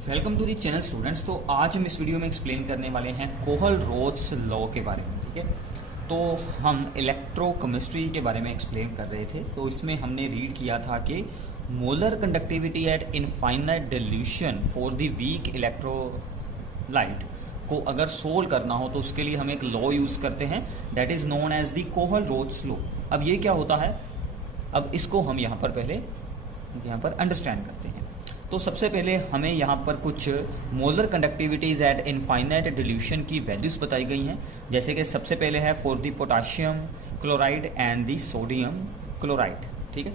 Welcome to the channel students. तो आज हम इस वीडियो में एक्सप्लेन करने वाले हैं कोहल-रोच लॉ के बारे में। ठीक है, तो हम इलेक्ट्रोकेमिस्ट्री के बारे में एक्सप्लेन कर रहे थे। तो इसमें हमने रीड किया था कि molar conductivity at infinite dilution for the weak electrolyte को अगर सोल्व करना हो तो उसके लिए हम एक लॉ यूज़ करते हैं, that is known as the Kohlrausch law. अब ये क्या होता है, अब इसको हम यहाँ पर अंडरस्टैंड करते हैं। तो सबसे पहले हमें यहाँ पर कुछ molar conductivities at infinite dilution की वैल्यूज़ बताई गई हैं। जैसे कि सबसे पहले है for the potassium chloride and the sodium chloride. ठीक है,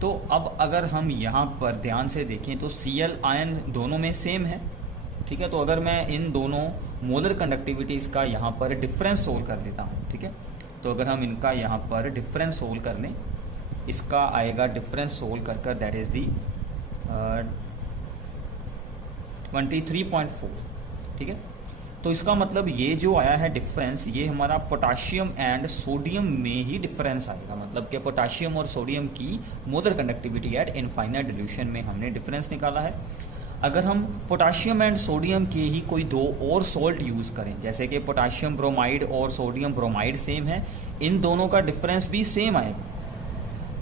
तो अब अगर हम यहाँ पर ध्यान से देखें तो Cl आयन दोनों में सेम है। ठीक है, तो अगर मैं इन दोनों मोलर कंडक्टिविटीज़ का यहाँ पर डिफरेंस सोल्व कर देता हूँ, ठीक है, तो अगर हम इनका यहाँ पर डिफरेंस सोल्व कर लें, इसका आएगा डिफरेंस सोल्व कर दैट इज़ दी 23.4। ठीक है, तो इसका मतलब ये जो आया है डिफरेंस, ये हमारा पोटाशियम एंड सोडियम में ही डिफरेंस आएगा। मतलब कि पोटाशियम और सोडियम की molar conductivity at infinite dilution में हमने डिफरेंस निकाला है। अगर हम पोटाशियम एंड सोडियम के ही कोई दो और सॉल्ट यूज़ करें, जैसे कि पोटाशियम ब्रोमाइड और सोडियम ब्रोमाइड सेम है, इन दोनों का डिफरेंस भी सेम आएगा।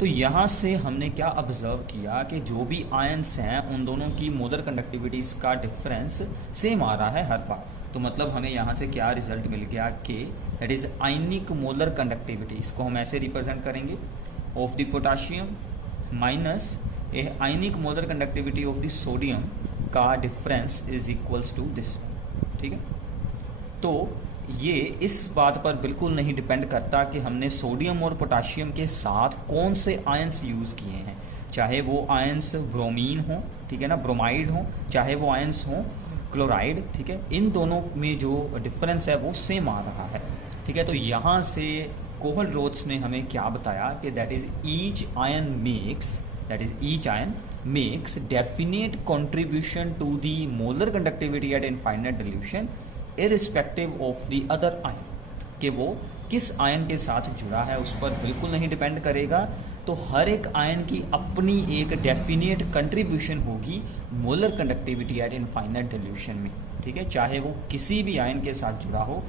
तो यहाँ से हमने क्या ऑब्जर्व किया कि जो भी आयन्स हैं उन दोनों की मोलर कंडक्टिविटीज़ का डिफरेंस सेम आ रहा है हर बार। तो मतलब हमें यहाँ से क्या रिजल्ट मिल गया कि that is ionic molar conductivity. इसको हम ऐसे रिप्रेजेंट करेंगे, of the potassium minus a ionic molar conductivity of the sodium का difference is equals to this. ठीक है, तो ये इस बात पर बिल्कुल नहीं डिपेंड करता कि हमने सोडियम और पोटाशियम के साथ कौन से आयन्स यूज़ किए हैं, चाहे वो आयन्स ब्रोमीन हो, ठीक है ना, ब्रोमाइड हो, चाहे वो आयन्स हो क्लोराइड। ठीक है, इन दोनों में जो डिफरेंस है वो सेम आ रहा है। ठीक है, तो यहाँ से कोहल-रोच ने हमें क्या बताया कि that is each ion makes definite contribution to the molar conductivity at infinite dilution irrespective of the other ion, कि वो किस आयन के साथ जुड़ा है उस पर बिल्कुल नहीं डिपेंड करेगा। तो हर एक आयन की अपनी एक डेफिनेट कंट्रीब्यूशन होगी molar conductivity at infinite dilution में। ठीक है, चाहे वो किसी भी आयन के साथ जुड़ा हो।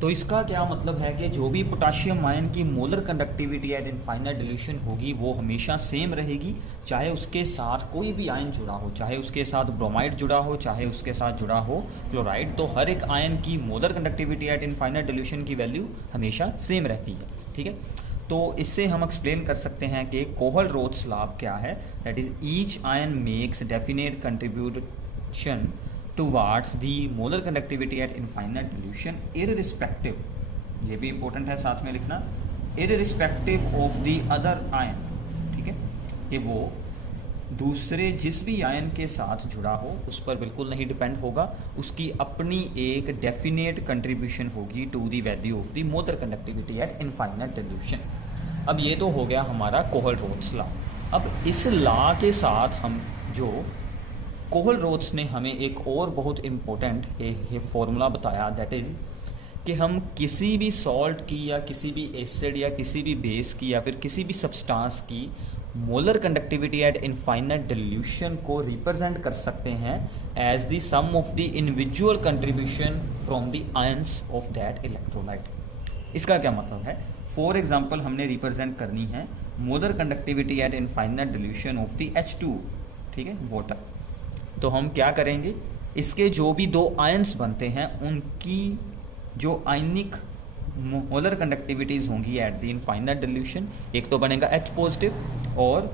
तो इसका क्या मतलब है कि जो भी पोटाशियम आयन की molar conductivity at infinite dilution होगी वो हमेशा सेम रहेगी, चाहे उसके साथ कोई भी आयन जुड़ा हो, चाहे उसके साथ ब्रोमाइड जुड़ा हो, चाहे उसके साथ जुड़ा हो क्लोराइड। तो हर एक आयन की molar conductivity at infinite dilution की वैल्यू हमेशा सेम रहती है। ठीक है, तो इससे हम एक्सप्लेन कर सकते हैं कि कोहल-रोच लॉ क्या है, that is each ion makes definite contribution towards the molar conductivity at infinite dilution irrespective, ये भी इंपॉर्टेंट है साथ में लिखना, irrespective of the other ion। ठीक है, कि वो दूसरे जिस भी आयन के साथ जुड़ा हो उस पर बिल्कुल नहीं डिपेंड होगा, उसकी अपनी एक डेफिनेट कंट्रीब्यूशन होगी to the value of the molar conductivity at infinite dilution. अब ये तो हो गया हमारा कोहल-रोच लॉ। अब इस लॉ के साथ हम जो कोहल-रोच ने हमें एक और बहुत इम्पोर्टेंट फॉर्मूला बताया, दैट इज़ कि हम किसी भी सॉल्ट की या किसी भी एसिड या किसी भी बेस की या फिर किसी भी सब्सटेंस की molar conductivity at infinite dilution को रिप्रेजेंट कर सकते हैं as the sum of the individual contribution from the ions of that electrolyte. इसका क्या मतलब है, फॉर एग्जांपल हमने रिप्रेजेंट करनी है molar conductivity at infinite dilution of the H2, ठीक है, वाटर। तो हम क्या करेंगे, इसके जो भी दो आयन्स बनते हैं उनकी जो आयनिक मोलर कंडक्टिविटीज़ होंगी एट द इनफाइनाइट डिल्यूशन, एक तो बनेगा H पॉजिटिव और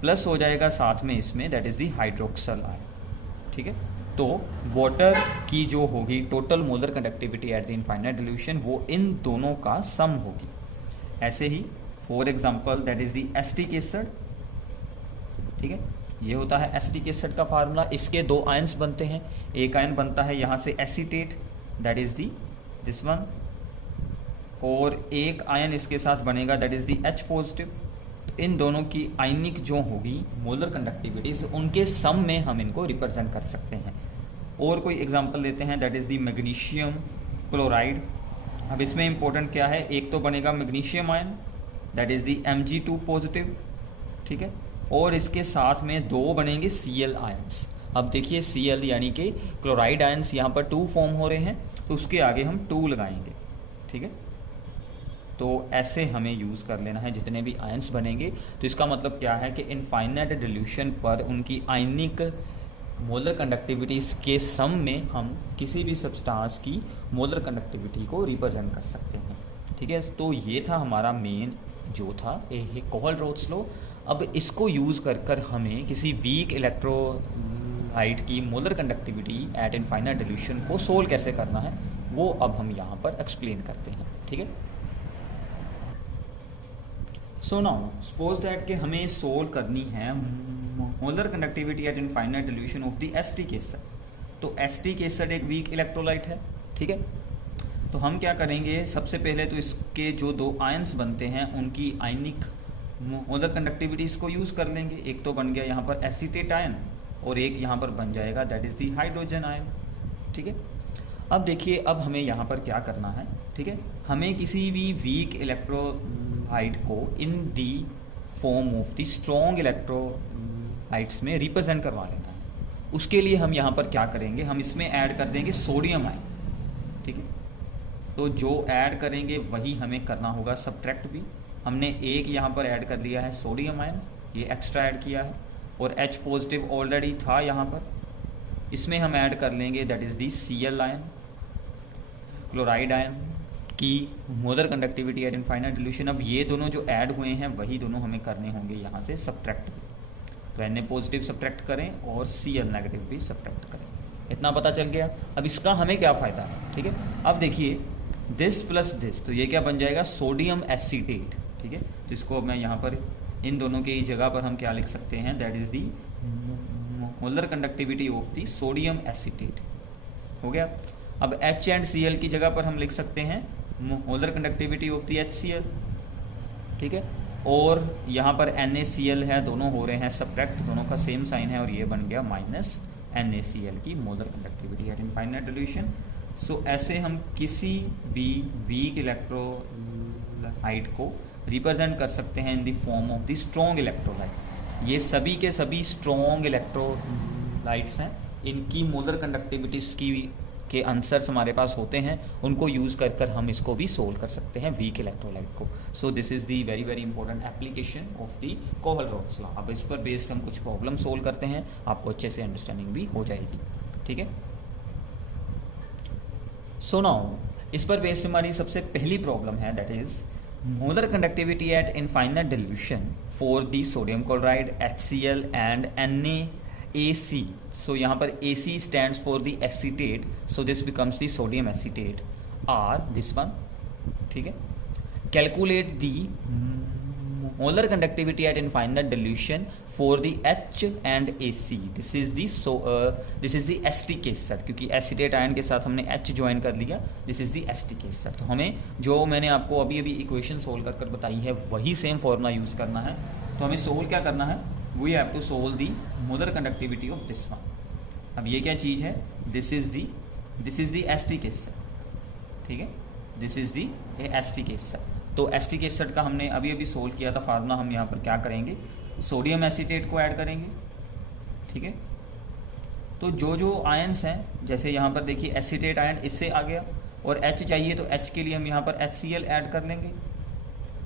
प्लस हो जाएगा साथ में इसमें that is the hydroxyl ion. ठीक है, तो वाटर की जो होगी total molar conductivity at the infinite dilution वो इन दोनों का सम होगी। ऐसे ही for example that is the acetic acid. ठीक है, ये होता है एसिटिक एसिड का फार्मूला। इसके दो आयन्स बनते हैं, एक आयन बनता है यहाँ से acetate, that is the this one, और एक आयन इसके साथ बनेगा that is the H positive. इन दोनों की आयनिक जो होगी मोलर कंडक्टिविटीज उनके सम में हम इनको रिप्रेजेंट कर सकते हैं। और कोई एग्जांपल लेते हैं that is the magnesium chloride. अब इसमें इंपॉर्टेंट क्या है, एक तो बनेगा magnesium ion that is the Mg2 positive, ठीक है, और इसके साथ में दो बनेंगे Cl आयंस। अब देखिए Cl यानी कि क्लोराइड आयंस यहाँ पर 2 फॉर्म हो रहे हैं, तो उसके आगे हम 2 लगाएंगे, ठीक है। तो ऐसे हमें यूज़ कर लेना है जितने भी आयंस बनेंगे। तो इसका मतलब क्या है कि इनफाइनाइट डिल्यूशन पर उनकी आयनिक मोलर कंडक्टिविटीज़ के सम में हम किसी भी सब्सटेंस की मोलर कंडक्टिविटी को रिप्रेजेंट कर सकते हैं, ठीक है। तो ये था हमारा मेन जो था कोहल-रोड्स लॉ। अब इसको यूज़ कर हमें किसी वीक इलेक्ट्रोलाइट की molar conductivity at infinite dilution को सोल्व कैसे करना है वो अब हम यहाँ पर एक्सप्लेन करते हैं, ठीक है। सो नाउ सपोज दैट कि हमें सोल्व करनी है molar conductivity at infinite dilution of the acetic acid. तो एस्टिक एसिड एक वीक इलेक्ट्रोलाइट है, ठीक है। तो हम क्या करेंगे, सबसे पहले तो इसके जो 2 आयंस बनते हैं उनकी आयनिक मोलर कंडक्टिविटीज़ को यूज़ कर लेंगे। एक तो बन गया यहाँ पर एसीटेट आयन और एक यहाँ पर बन जाएगा that is the hydrogen ion, ठीक है। अब देखिए अब हमें यहाँ पर क्या करना है, ठीक है। हमें किसी भी वीक इलेक्ट्रोलाइट को in the form of the strong electrolytes में रिप्रेजेंट करवा लेना है। उसके लिए हम यहाँ पर क्या करेंगे, हम इसमें ऐड कर देंगे सोडियम आयन, ठीक है। तो जो ऐड करेंगे वही हमें करना होगा सब्ट्रैक्ट भी। हमने एक यहाँ पर ऐड कर लिया है सोडियम आयन, ये एक्स्ट्रा ऐड किया है, और H पॉजिटिव ऑलरेडी था यहाँ पर। इसमें हम ऐड कर लेंगे that is the Cl ion, chloride ion की molar conductivity at infinite dilution. अब ये दोनों जो ऐड हुए हैं वही दोनों हमें करने होंगे यहाँ से सब्ट्रैक्ट। तो Na पॉजिटिव सब्ट्रैक्ट करें और Cl नेगेटिव भी सब्ट्रैक्ट करें, इतना पता चल गया। अब इसका हमें क्या फ़ायदा है, ठीक है। अब देखिए दिस प्लस दिस, तो ये क्या बन जाएगा, सोडियम एसीटेट, ठीक है। तो इसको मैं यहाँ पर इन दोनों की जगह पर हम क्या लिख सकते हैं, that is the molar conductivity of the sodium acetate, हो गया। अब H एंड Cl की जगह पर हम लिख सकते हैं molar conductivity of the HCl, ठीक है। और यहाँ पर NaCl है, दोनों हो रहे हैं सब्ट्रैक्ट, दोनों का सेम साइन है, और ये बन गया माइनस NaCl की molar conductivity at infinite dilution. So ऐसे हम किसी भी वीक इलेक्ट्रोलाइट को रिप्रेजेंट कर सकते हैं in the form of the strong electrolyte. ये सभी के सभी स्ट्रॉन्ग इलेक्ट्रोलाइट्स हैं, इनकी मोलर कंडक्टिविटीज़ के आंसर्स हमारे पास होते हैं, उनको यूज़ कर हम इसको भी सोल्व कर सकते हैं वीक इलेक्ट्रोलाइट को। So this is the very very important application of the Kohlrausch law. अब इस पर बेस्ड हम कुछ प्रॉब्लम सोल्व करते हैं, आपको अच्छे से अंडरस्टैंडिंग भी हो जाएगी, ठीक है। सो नाउ इस पर बेस्ड हमारी सबसे पहली प्रॉब्लम है that is molar conductivity at infinite dilution for the sodium chloride HCl and NaAC। So यहाँ पर AC stands for the acetate, so this becomes the sodium acetate or this one, ठीक है। Calculate the molar conductivity at infinite dilution for the H and AC। This is the acetic acid, क्योंकि acetate ion के साथ हमने H join कर लिया, this is the acetic acid. तो हमें जो मैंने आपको अभी इक्वेशन सोल्व कर बताई है वही सेम फॉर्मूला यूज़ करना है। तो हमें सोल्व क्या करना है, we have to solve the molar conductivity of this one. अब ये क्या चीज़ है, this is the acetic acid, ठीक है। This is the acetic acid. तो एस्टिक एसिड का हमने अभी सोल्व किया था फार्मूला, हम यहाँ पर क्या करेंगे, सोडियम एसीटेट को ऐड करेंगे, ठीक है। तो जो आयंस हैं, जैसे यहाँ पर देखिए एसीटेट आयन इससे आ गया, और H चाहिए तो H के लिए हम यहाँ पर HCl ऐड कर लेंगे।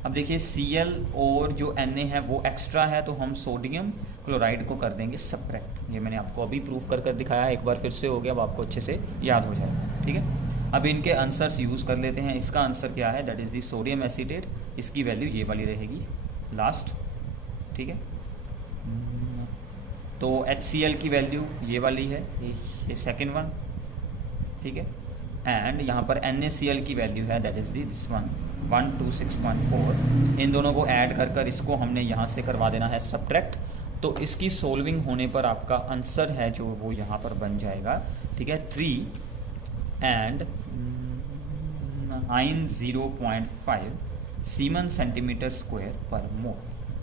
अब देखिए Cl और जो Na है वो एक्स्ट्रा है, तो हम सोडियम क्लोराइड को कर देंगे सब्ट्रैक्ट। ये मैंने आपको अभी प्रूफ कर दिखाया, एक बार फिर से हो गया, अब आपको अच्छे से याद हो जाएगा, ठीक है। अब इनके आंसर्स यूज़ कर लेते हैं। इसका आंसर क्या है, that is the sodium acetate, इसकी वैल्यू ये वाली रहेगी लास्ट, ठीक है। तो HCl की वैल्यू ये वाली है, ये सेकेंड वन, ठीक है। एंड यहाँ पर NaCl की वैल्यू है that is the this one 126.4। इन दोनों को ऐड कर इसको हमने यहाँ से करवा देना है सब्ट्रैक्ट। तो इसकी सोल्विंग होने पर आपका आंसर है जो वो यहाँ पर बन जाएगा, ठीक है, 3 and 90.5 सीमन सेंटीमीटर स्क्वायर पर मोल,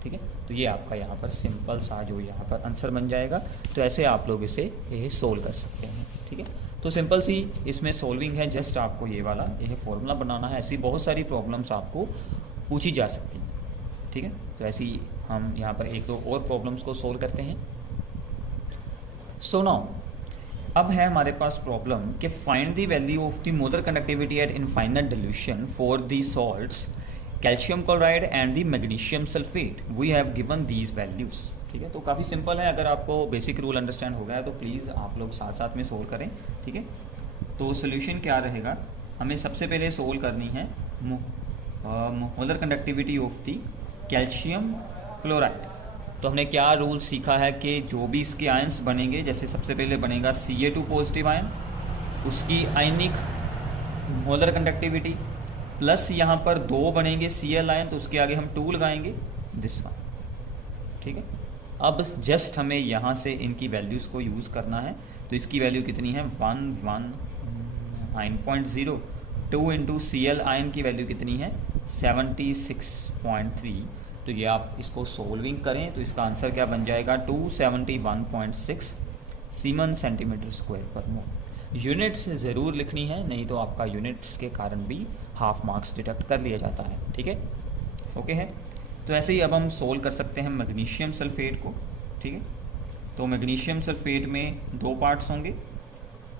ठीक है। तो ये आपका यहाँ पर सिंपल सा जो यहाँ पर आंसर बन जाएगा। तो ऐसे आप लोग इसे ये सोल्व कर सकते हैं, ठीक है। तो सिंपल सी इसमें सोल्विंग है, जस्ट आपको ये वाला ये फॉर्मूला बनाना है। ऐसी बहुत सारी प्रॉब्लम्स आपको पूछी जा सकती हैं, ठीक है। तो ऐसी हम यहाँ पर एक दो और प्रॉब्लम्स को सोल्व करते हैं। सो नाउ अब है हमारे पास प्रॉब्लम कि find the value of the molar conductivity at infinite dilution for the salts calcium chloride and the magnesium sulphate. We have given these values. ठीक है, तो काफ़ी सिंपल है। अगर आपको बेसिक रूल अंडरस्टैंड हो गया है तो प्लीज़ आप लोग साथ साथ में सोल्व करें। ठीक है, तो सोल्यूशन क्या रहेगा, हमें सबसे पहले सोल्व करनी है molar conductivity of the calcium chloride. तो हमने क्या रूल सीखा है कि जो भी इसके आयंस बनेंगे, जैसे सबसे पहले बनेगा Ca2 पॉजिटिव आयन, उसकी आयनिक मोलर कंडक्टिविटी प्लस यहाँ पर 2 बनेंगे Cl आयन, तो उसके आगे हम 2 लगाएंगे दिस वन। ठीक है, अब जस्ट हमें यहाँ से इनकी वैल्यूज़ को यूज़ करना है। तो इसकी वैल्यू कितनी है 119.0, 2 इंटू Cl आयन की वैल्यू कितनी है 76.3। तो ये आप इसको सोल्विंग करें तो इसका आंसर क्या बन जाएगा 271.6 सीमन सेंटीमीटर स्क्वायर पर मोल। यूनिट्स ज़रूर लिखनी है, नहीं तो आपका यूनिट्स के कारण भी हाफ मार्क्स डिडक्ट कर लिया जाता है। ठीक है, ओके है। तो ऐसे ही अब हम सोल्व कर सकते हैं मैग्नीशियम सल्फेट को। ठीक है, तो मैग्नीशियम सल्फेट में 2 पार्ट्स होंगे।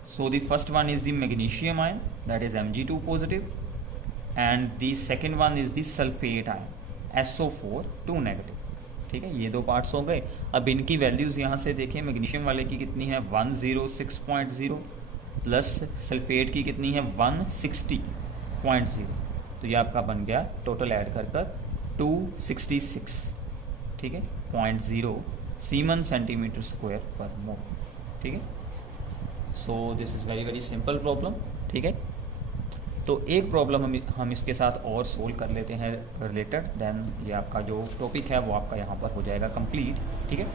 So the first one is the magnesium ion, that is Mg2 positive, and the second one is the sulphate ion SO4 2 negative. ठीक है, ये 2 पार्ट्स हो गए। अब इनकी वैल्यूज़ यहाँ से देखें, मैग्नीशियम वाले की कितनी है 106.0 प्लस सल्फेट की कितनी है 160.0। तो ये आपका बन गया टोटल ऐड कर 266, ठीक है, 0.0 सीमन सेंटीमीटर स्क्वायर पर मोल। ठीक है, सो this is very simple problem. ठीक है, तो एक प्रॉब्लम हम इसके साथ और सोल्व कर लेते हैं रिलेटेड, देन ये आपका जो टॉपिक है वो आपका यहाँ पर हो जाएगा कंप्लीट। ठीक है,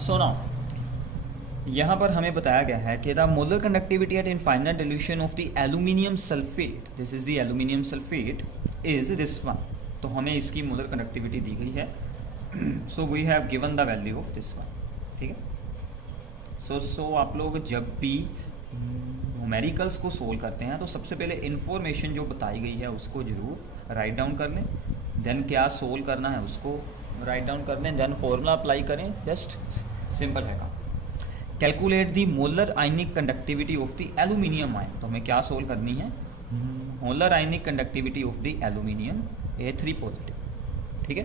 सो नाउ यहाँ पर हमें बताया गया है कि the molar conductivity at infinite dilution of the aluminium sulphate, this is the aluminium sulphate, is this one. तो हमें इसकी मोलर कंडक्टिविटी दी गई है। So we have given the value of this one. ठीक है, सो आप लोग जब भी न्यूमेरिकल्स को सोल्व करते हैं तो सबसे पहले इन्फॉर्मेशन जो बताई गई है उसको जरूर राइट डाउन कर लें, देन क्या सोल्व करना है उसको राइट डाउन कर लें, देन फॉर्मूला अप्लाई करें। जस्ट सिंपल है काम। Calculate the molar ionic conductivity of the aluminium ion. तो हमें क्या सोल्व करनी है molar ionic conductivity of the aluminium A3 positive. ठीक है,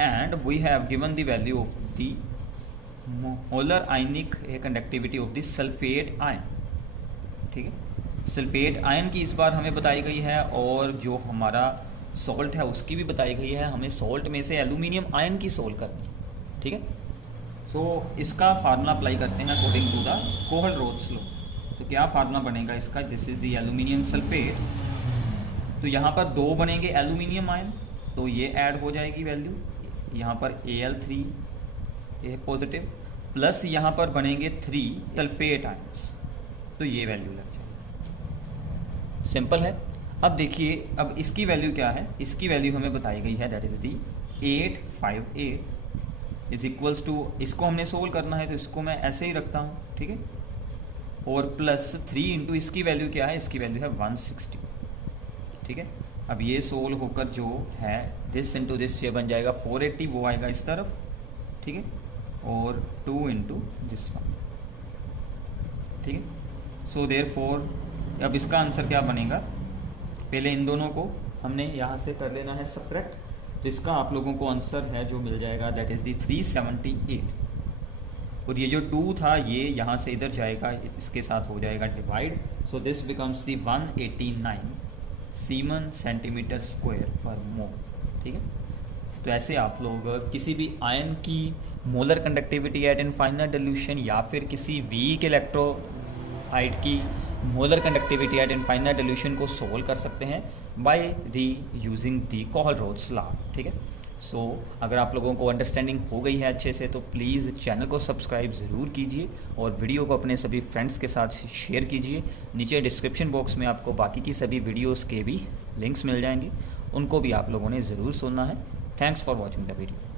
and we have given the value of the molar ionic conductivity of the sulphate ion. ठीक है, sulphate ion की इस बार हमें बताई गई है और जो हमारा सॉल्ट है उसकी भी बताई गई है। हमें सॉल्ट में से एल्यूमिनियम आयन की सोल्व करनी है। ठीक है, सो इसका फार्मूला अप्लाई करते हैं अकॉर्डिंग टू द कोहल-रोल्स लॉ। तो क्या फार्मूला बनेगा इसका, this is the aluminium sulphate. तो यहाँ पर 2 बनेंगे एल्यूमिनियम आयन, तो ये ऐड हो जाएगी वैल्यू, यहाँ पर Al3 पॉजिटिव प्लस यहाँ पर बनेंगे 3 सल्फेट आयन्स, तो ये वैल्यू लग जाएगी। सिंपल है। अब देखिए, अब इसकी वैल्यू क्या है, इसकी वैल्यू हमें बताई गई है, that is the 858 is equals to, इसको हमने सोल्व करना है तो इसको मैं ऐसे ही रखता हूँ। ठीक है, और प्लस 3 इंटू इसकी वैल्यू क्या है, इसकी वैल्यू है 160। ठीक है, अब ये सोल्व होकर जो है दिस इंटू दिस ये बन जाएगा 480, वो आएगा इस तरफ। ठीक है, और 2 इंटू दिस वन। ठीक है, सो देयरफॉर अब इसका आंसर क्या बनेगा, पहले इन दोनों को हमने यहाँ से कर लेना है सब्ट्रैक्ट। तो इसका आप लोगों को आंसर है जो मिल जाएगा, दैट इज़ दी 378। और ये जो 2 था ये यहाँ से इधर जाएगा, इसके साथ हो जाएगा divide. So this becomes the 189 semen centimetre square पर मोल। ठीक है, तो ऐसे आप लोग किसी भी आयन की molar conductivity at infinite dilution या फिर किसी वीक इलेक्ट्रोलाइट की molar conductivity at infinite dilution को सोल्व कर सकते हैं by the using the Kohlrausch law. ठीक है, सो अगर आप लोगों को अंडरस्टैंडिंग हो गई है अच्छे से तो प्लीज़ चैनल को सब्सक्राइब ज़रूर कीजिए और वीडियो को अपने सभी फ्रेंड्स के साथ शेयर कीजिए। नीचे डिस्क्रिप्शन बॉक्स में आपको बाकी की सभी वीडियोस के भी लिंक्स मिल जाएंगे, उनको भी आप लोगों ने ज़रूर सुनना है। Thanks for watching the video.